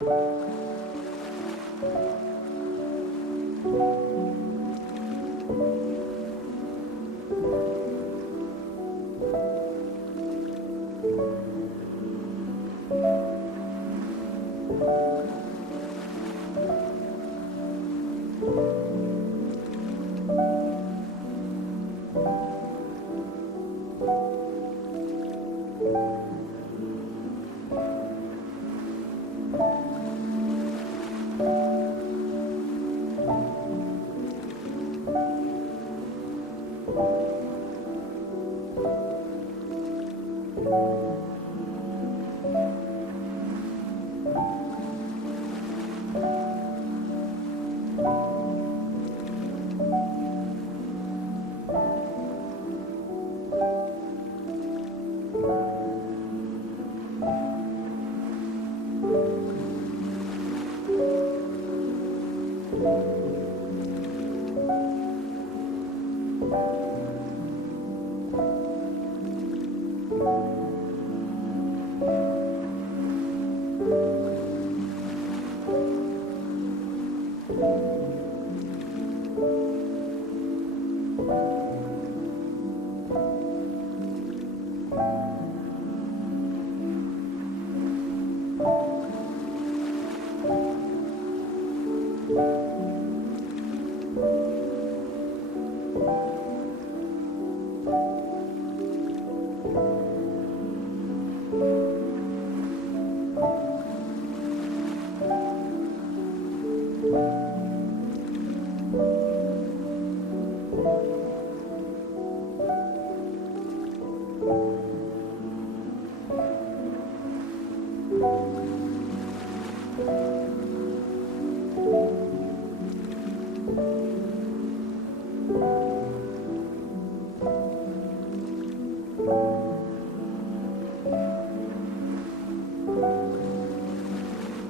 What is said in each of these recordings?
you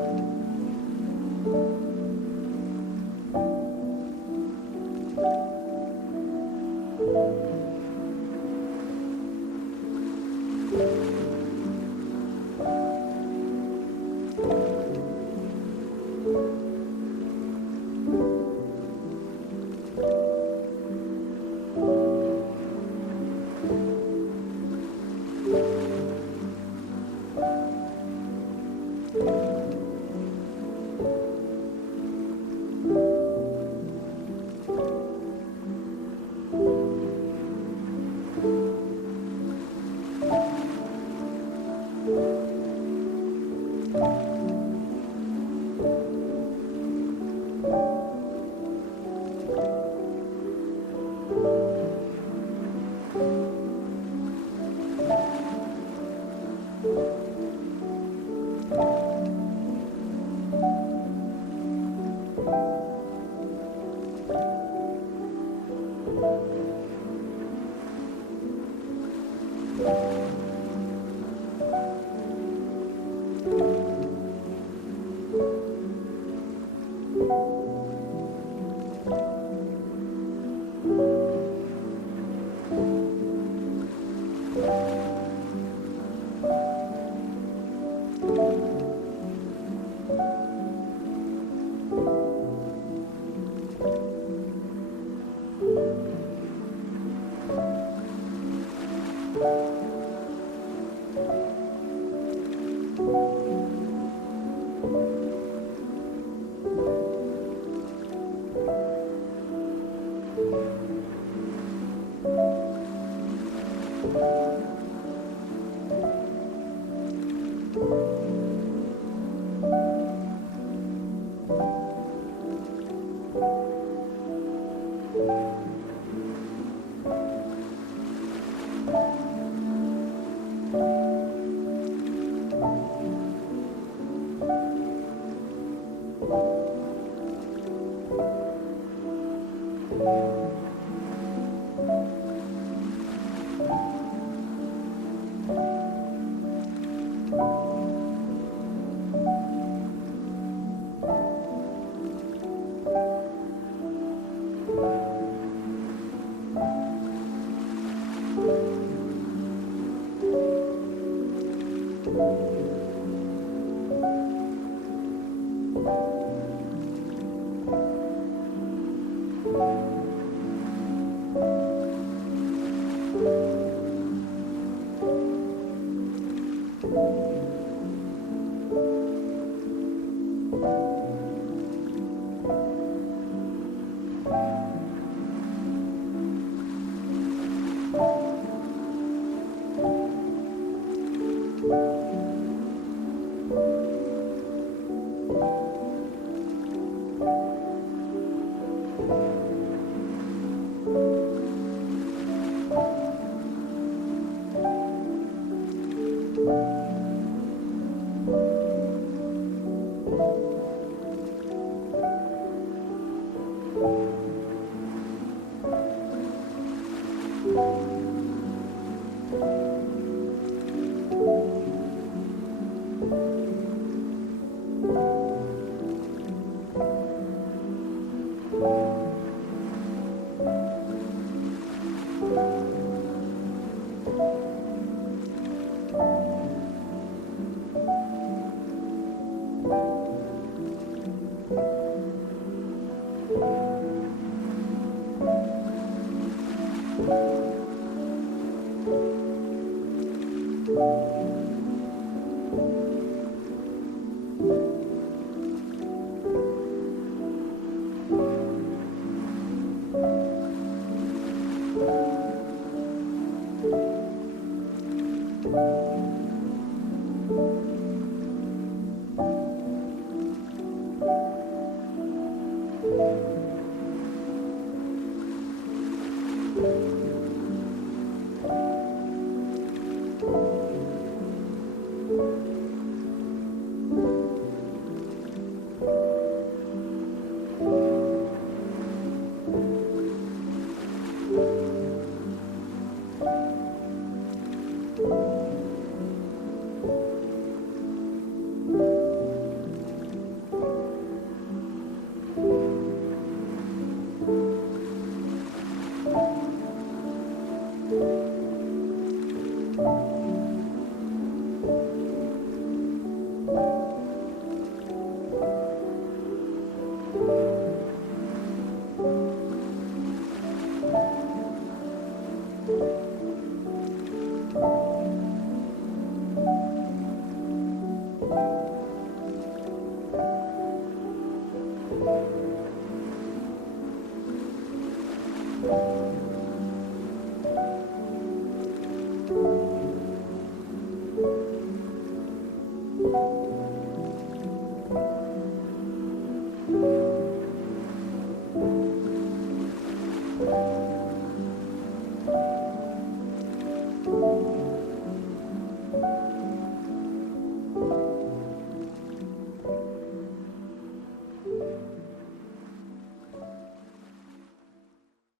Amen. Thank